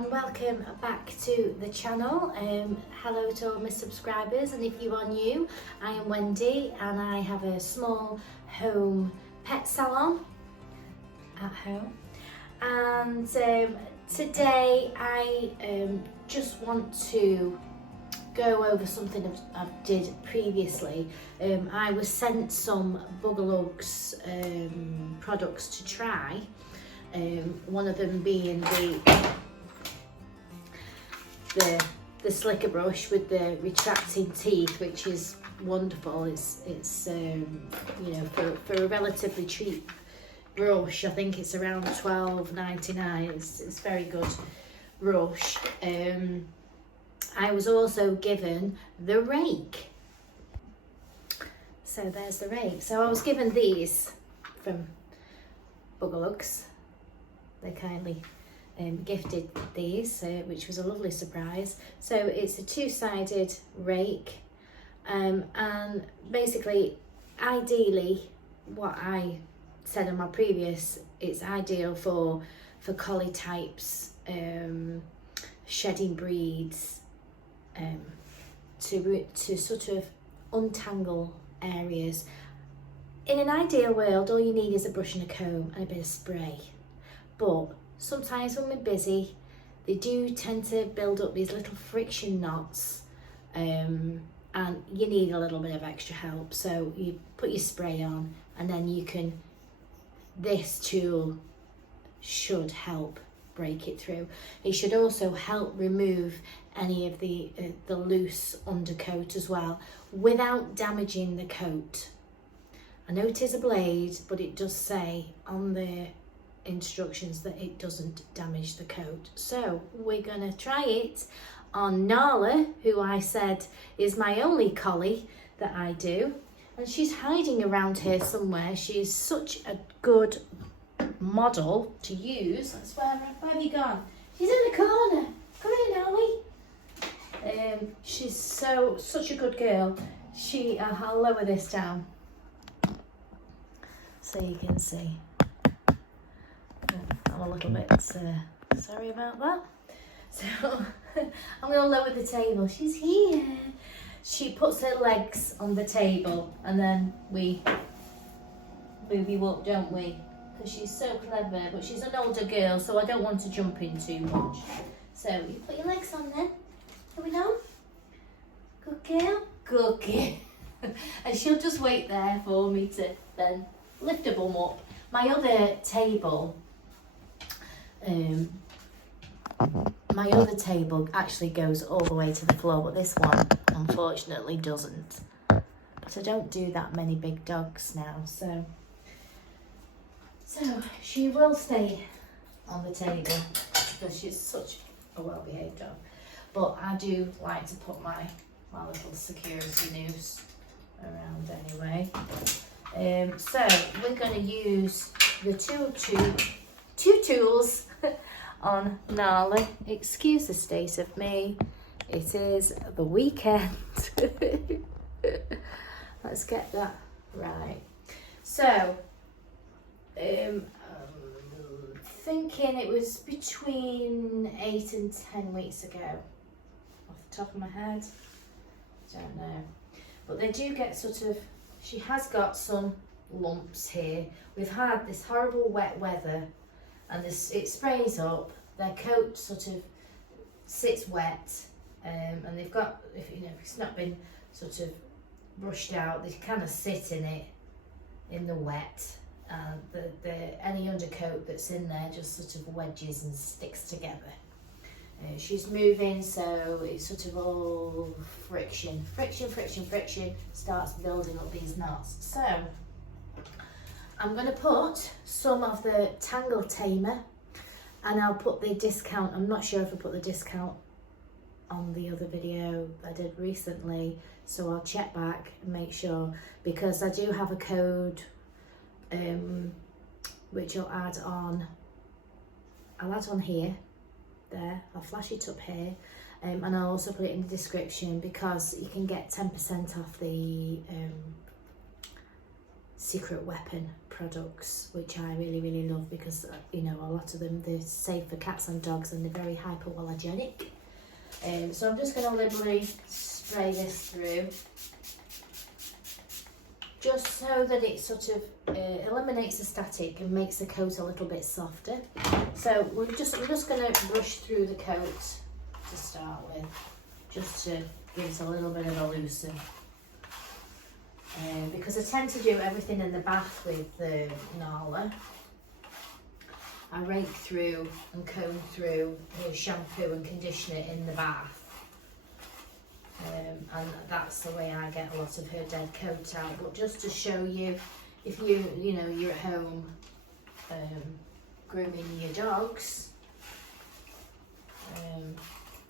and welcome back to the channel. Hello to all my subscribers, and if you are new, I am Wendy and I have a small home pet salon at home. And today I just want to go over something I did previously. I was sent some Bugalugs products to try. One of them being the slicker brush with the retracting teeth, which is wonderful. It's you know, for a relatively cheap brush, I think it's around $12.99. It's very good brush. I was also given the rake. So there's the rake. So I was given these from Bugalugs. They kindly gifted these, which was a lovely surprise. So it's a two-sided rake, and basically, ideally, what I said in my previous, it's ideal for collie types, shedding breeds, to sort of untangle areas. In an ideal world, all you need is a brush and a comb and a bit of spray. But sometimes when we're busy, they do tend to build up these little friction knots, and you need a little bit of extra help. So you put your spray on, and then this tool should help break it through. It should also help remove any of the loose undercoat as well, without damaging the coat. I know it is a blade, but it does say on the instructions that it doesn't damage the coat. So we're gonna try it on Nala, who I said is my only collie that I do, and she's hiding around here somewhere. She's such a good model to use. Where have you gone? She's in the corner. Come here, Nolly. She's such a good girl. I'll lower this down so you can see. I'm a little bit sorry about that. So I'm going to lower the table. She's here. She puts her legs on the table, and then we move you up, don't we? Because she's so clever, but she's an older girl, so I don't want to jump in too much. So you put your legs on then. Here we go. Good girl. Good girl. And she'll just wait there for me to then lift her bum up. My other table, actually goes all the way to the floor, but this one unfortunately doesn't. But I don't do that many big dogs now, so she will stay on the table because she's such a well-behaved dog. But I do like to put my little security noose around anyway. So we're going to use the two tools on Nala. Excuse the state of me. It is the weekend. Let's get that right. So, thinking it was between 8 and 10 weeks ago, off the top of my head. Don't know. But they do get she has got some lumps here. We've had this horrible wet weather, and it sprays up. Their coat sort of sits wet, and they've got, if it's not been sort of brushed out, they kind of sit in it in the wet. Any undercoat that's in there just sort of wedges and sticks together. She's moving, so it's sort of all friction starts building up these knots. So I'm going to put some of the Tangle Tamer, and I'll put the discount. I'm not sure if I put the discount on the other video I did recently, so I'll check back and make sure, because I do have a code which I'll add on. I'll add on here. There, I'll flash it up here, and I'll also put it in the description, because you can get 10% off the secret weapon products, which I really, really love, because you know, a lot of them, they're safe for cats and dogs, and they're very hypoallergenic. So I'm just going to liberally spray this through, just so that it sort of eliminates the static and makes the coat a little bit softer. So I'm just going to brush through the coat to start with, just to give it a little bit of a loosen. Because I tend to do everything in the bath with the Nala. I rake through and comb through with shampoo and conditioner in the bath. And that's the way I get a lot of her dead coat out. But just to show you, if you're at home grooming your dogs,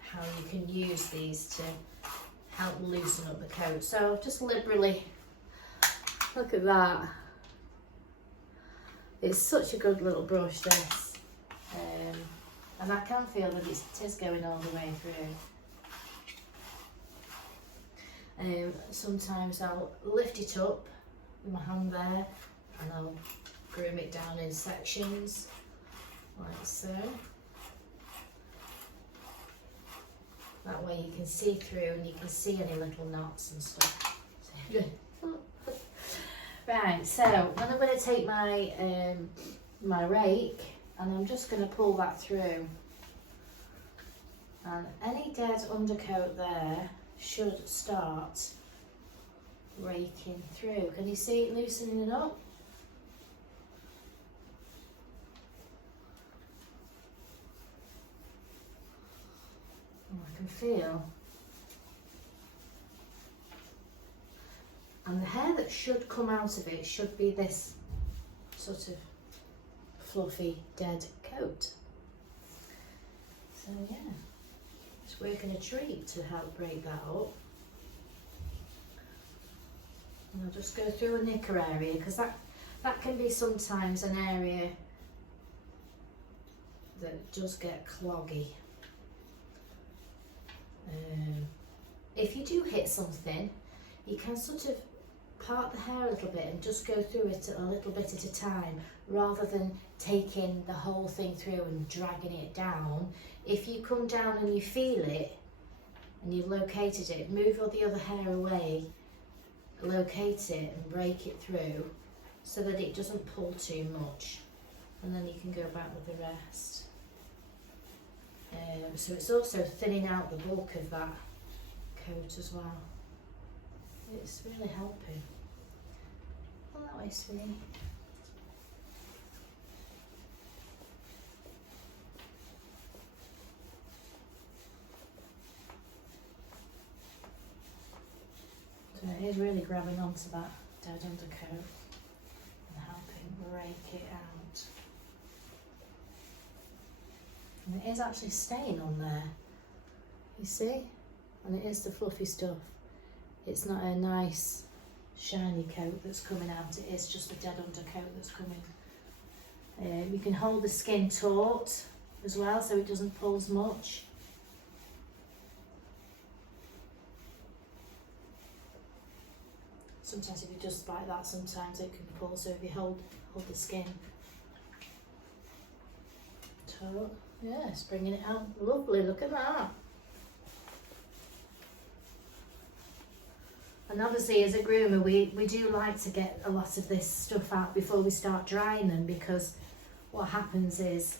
how you can use these to help loosen up the coat. So just liberally, look at that. It's such a good little brush, this. And I can feel that it is going all the way through. Sometimes I'll lift it up with my hand there, and I'll groom it down in sections, like so. That way you can see through and you can see any little knots and stuff. Right, so then I'm going to take my my rake, and I'm just going to pull that through. And any dead undercoat there should start raking through. Can you see it loosening up? Oh, I can feel. And the hair that should come out of it should be this sort of fluffy dead coat. So yeah, it's working a treat to help break that up. And I'll just go through a knicker area, because that can be sometimes an area that does get cloggy. If you do hit something, you can sort of part the hair a little bit and just go through it a little bit at a time, rather than taking the whole thing through and dragging it down. If you come down and you feel it and you've located it, move all the other hair away, locate it and break it through so that it doesn't pull too much, and then you can go back with the rest. So it's also thinning out the bulk of that coat as well. It's really helping. Well, that way, sweetie. So it is really grabbing onto that dead undercoat and helping rake it out. And it is actually staying on there, you see? And it is the fluffy stuff. It's not a nice shiny coat that's coming out, it is just a dead undercoat that's coming. You can hold the skin taut as well, so it doesn't pull as much. Sometimes if you just like that, sometimes it can pull, so if you hold the skin taut, yeah, it's bringing it out. Lovely, look at that. And obviously as a groomer, we do like to get a lot of this stuff out before we start drying them, because what happens is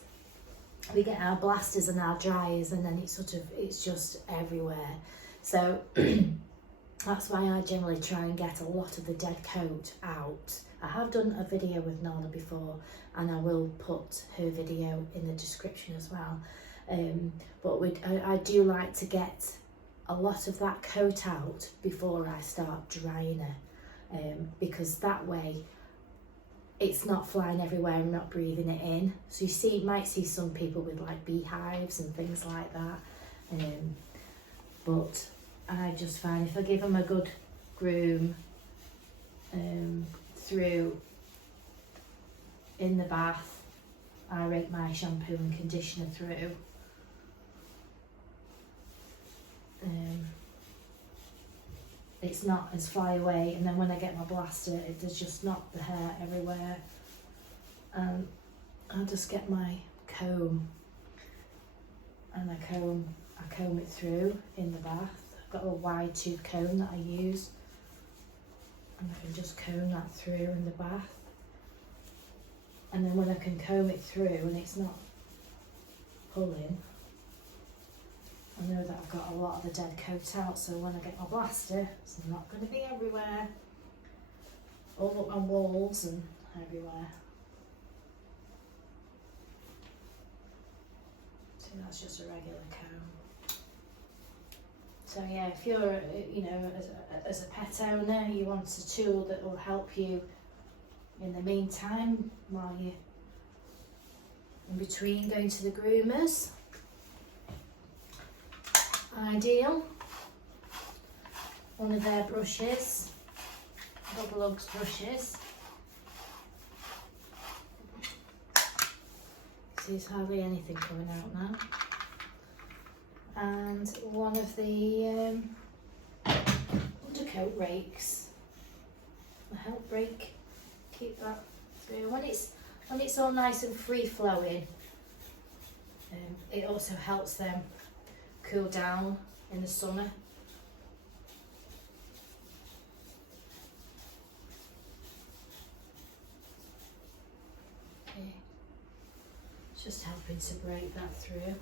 we get our blasters and our dryers, and then it's just everywhere. So that's why I generally try and get a lot of the dead coat out. I have done a video with Nala before, and I will put her video in the description as well. But I do like to get a lot of that coat out before I start drying her, because that way it's not flying everywhere and not breathing it in. So you might see some people with like beehives and things like that, but I just find if I give them a good groom through in the bath, I rake my shampoo and conditioner through, it's not as fly away, and then when I get my blaster, it does just knock the hair everywhere. I'll just get my comb and I comb it through in the bath. I've got a wide tooth comb that I use, and I can just comb that through in the bath. And then when I can comb it through and it's not pulling, I know that I've got a lot of the dead coat out, so when I get my blaster, it's not going to be everywhere, all up my walls and everywhere. So that's just a regular comb. So yeah, if you're, you know, as a pet owner, you want a tool that will help you in the meantime while you're in between going to the groomers. Ideal. One of their brushes, Double Uggs brushes. See, there's hardly anything coming out now. And one of the undercoat rakes. The help rake. Keep that through. When it's all nice and free flowing, it also helps them cool down in the summer. Okay. Just helping to break that through.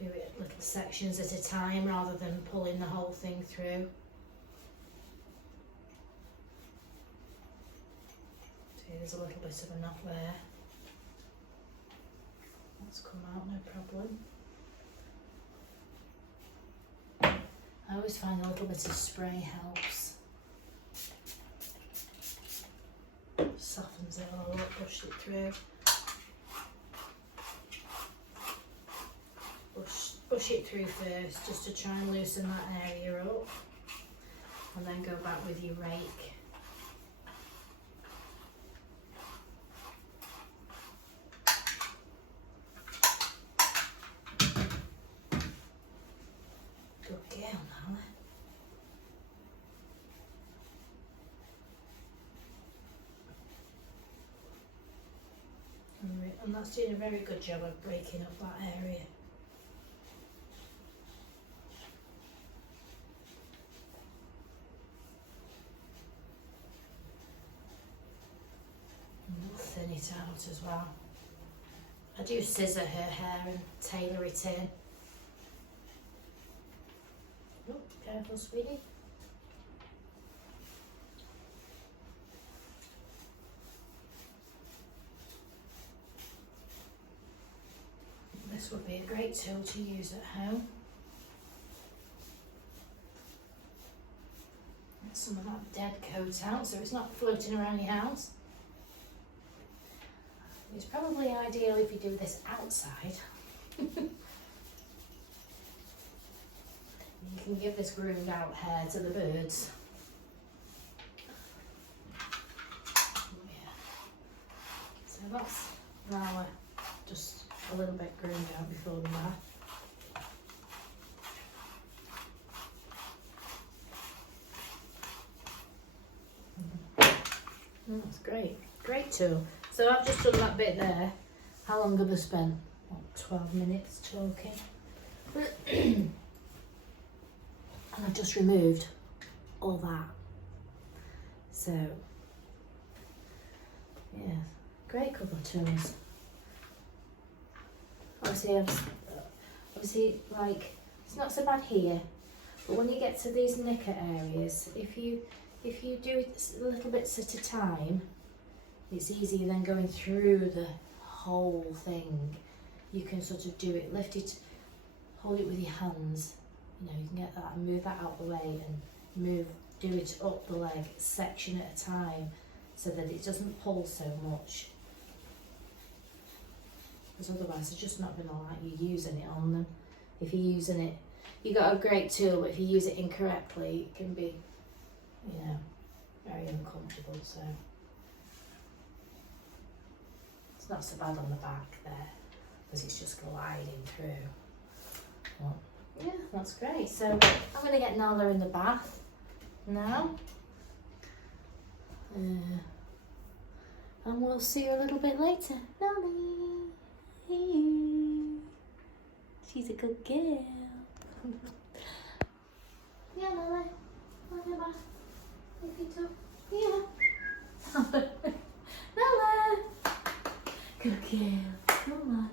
Do it little sections at a time rather than pulling the whole thing through. See, there's a little bit of a knot there. That's come out, no problem. I always find a little bit of spray helps. Softens it all up, push it through. Push it through first, just to try and loosen that area up, and then go back with your rake. Good girl, now. And that's doing a very good job of breaking up that area. Thin it out as well. I do scissor her hair and tailor it in. Oh, careful, sweetie. This would be a great tool to use at home. Get some of that dead coat out so it's not floating around your house. It's probably ideal if you do this outside. You can give this groomed out hair to the birds. Yeah. So that's now just a little bit groomed out before the bath. That's great. Great tool. So I've just done that bit there. How long have I spent? What, 12 minutes talking? And I've just removed all that. So, yeah, great couple of tools. Obviously, like, it's not so bad here, but when you get to these knicker areas, if you do it little bits at a time, it's easier than going through the whole thing. You can sort of do it, lift it, hold it with your hands, you know, you can get that and move that out the way and do it up the leg, section at a time, so that it doesn't pull so much. Because otherwise they're just not going to like you using it on them. If you're using it, you've got a great tool, but if you use it incorrectly, it can be, you know, very uncomfortable. So it's not so bad on the back there. because it's just gliding through. Well, yeah, that's great. So I'm going to get Nala in the bath now. And we'll see you a little bit later. Nala, she's a good girl. Yeah, Nala, on your bath. Your feet up. Yeah. Nala, good girl. Come on.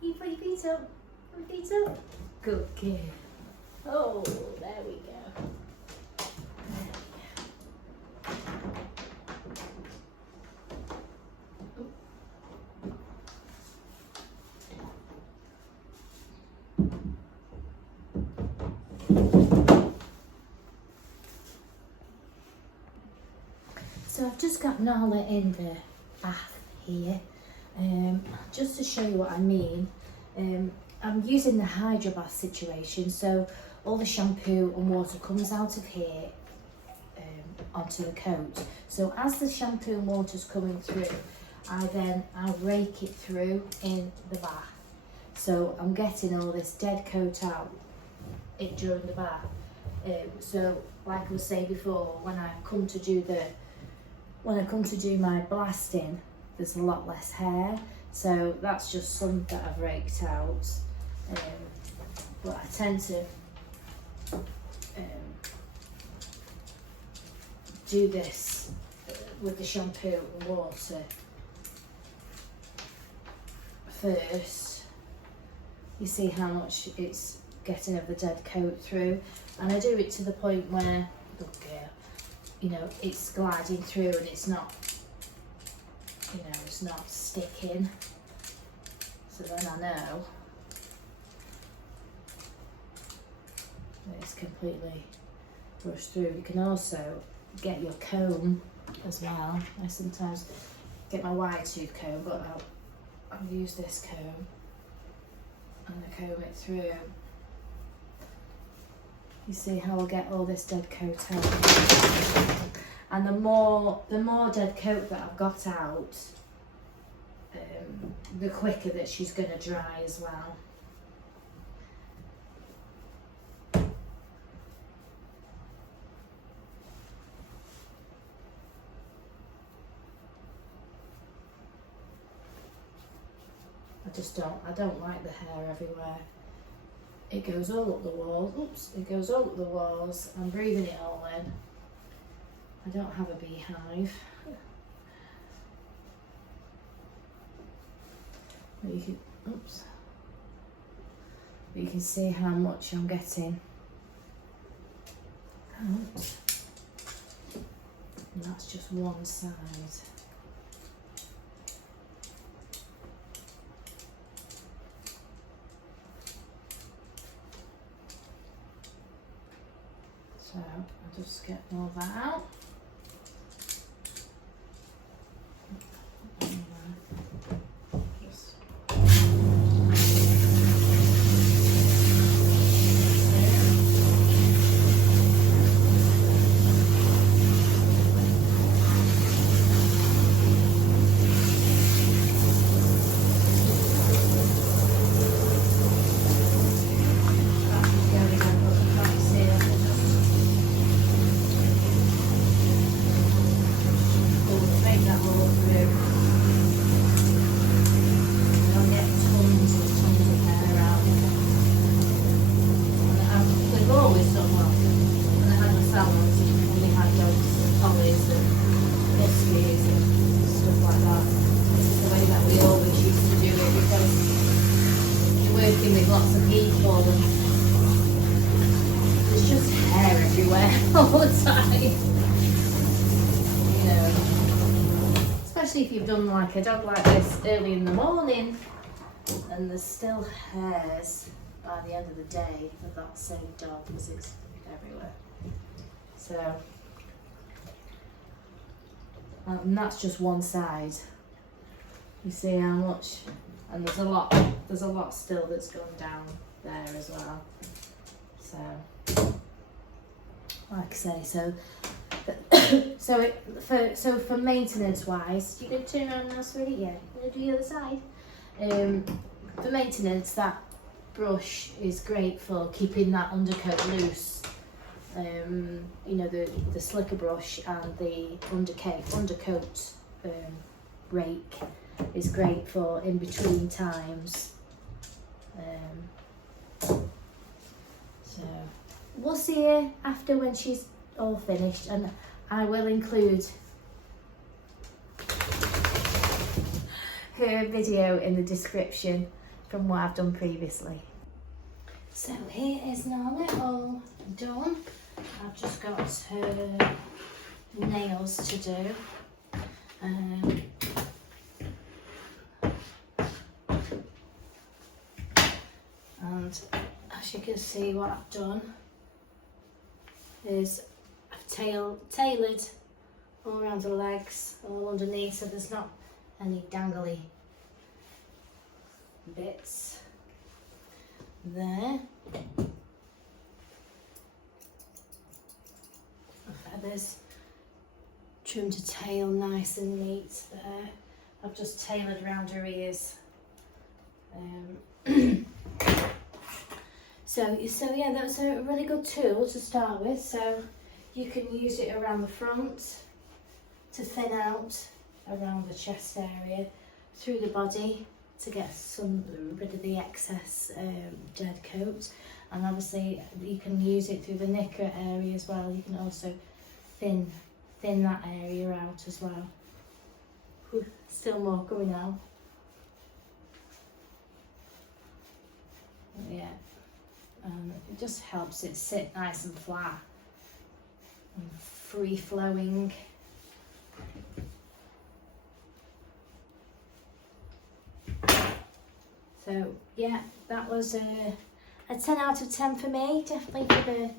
You put your feet up. Put your feet up. Good girl. Oh, there we go. So I've just got Nala in the bath here, just to show you what I mean. I'm using the hydro bath situation, so all the shampoo and water comes out of here onto the coat. So as the shampoo and water's coming through, I'll rake it through in the bath. So I'm getting all this dead coat out during the bath. So like I was saying before, when I come to do my blasting, there's a lot less hair. So that's just some that I've raked out. But I tend to do this with the shampoo and water first. You see how much it's getting of the dead coat through, and I do it to the point where, look here, you know, it's gliding through and it's not, you know, it's not sticking. So then I know that it's completely brushed through. You can also get your comb as well. I sometimes get my wide tooth comb, but I'll use this comb and I comb it through. You see how I'll get all this dead coat out. And the more dead coat that I've got out, the quicker that she's going to dry as well. I don't like the hair everywhere. It goes all up the wall. Oops, it goes all up the walls. I'm breathing it all in. I don't have a beehive. But you can see how much I'm getting out. And that's just one side. So I'll just get all that out. Lots of people, and there's just hair everywhere all the time, you know, especially if you've done like a dog like this early in the morning and there's still hairs by the end of the day of that same dog because it's everywhere. So and that's just one side. You see how much. And there's a lot still that's gone down there as well. So, like I say, so for maintenance wise, you can turn around now, sweetie. Yeah, you gonna do the other side. For maintenance, that brush is great for keeping that undercoat loose. You know, the slicker brush and the undercoat rake is great for in between times. So we'll see her after when she's all finished, and I will include her video in the description from what I've done previously. So here is Nala all done. I've just got her nails to do. And as you can see, what I've done is I've tailored all around the legs, all underneath, so there's not any dangly bits there. Feathers, trimmed her tail nice and neat there. I've just tailored around her ears. So yeah, that's a really good tool to start with. So you can use it around the front to thin out around the chest area, through the body to get rid of the excess dead coat, and obviously you can use it through the knicker area as well. You can also thin that area out as well. Still more coming out. Yeah, it just helps it sit nice and flat and free flowing. So yeah, that was a 10 out of 10 for me, definitely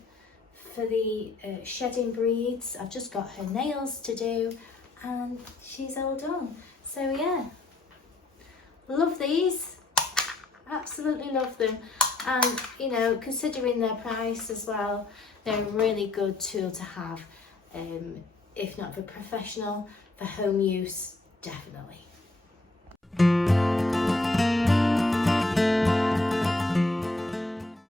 for the shedding breeds. I've just got her nails to do and she's all done. So yeah, love these, absolutely love them. And you know, considering their price as well, they're a really good tool to have, if not for professional, for home use, definitely.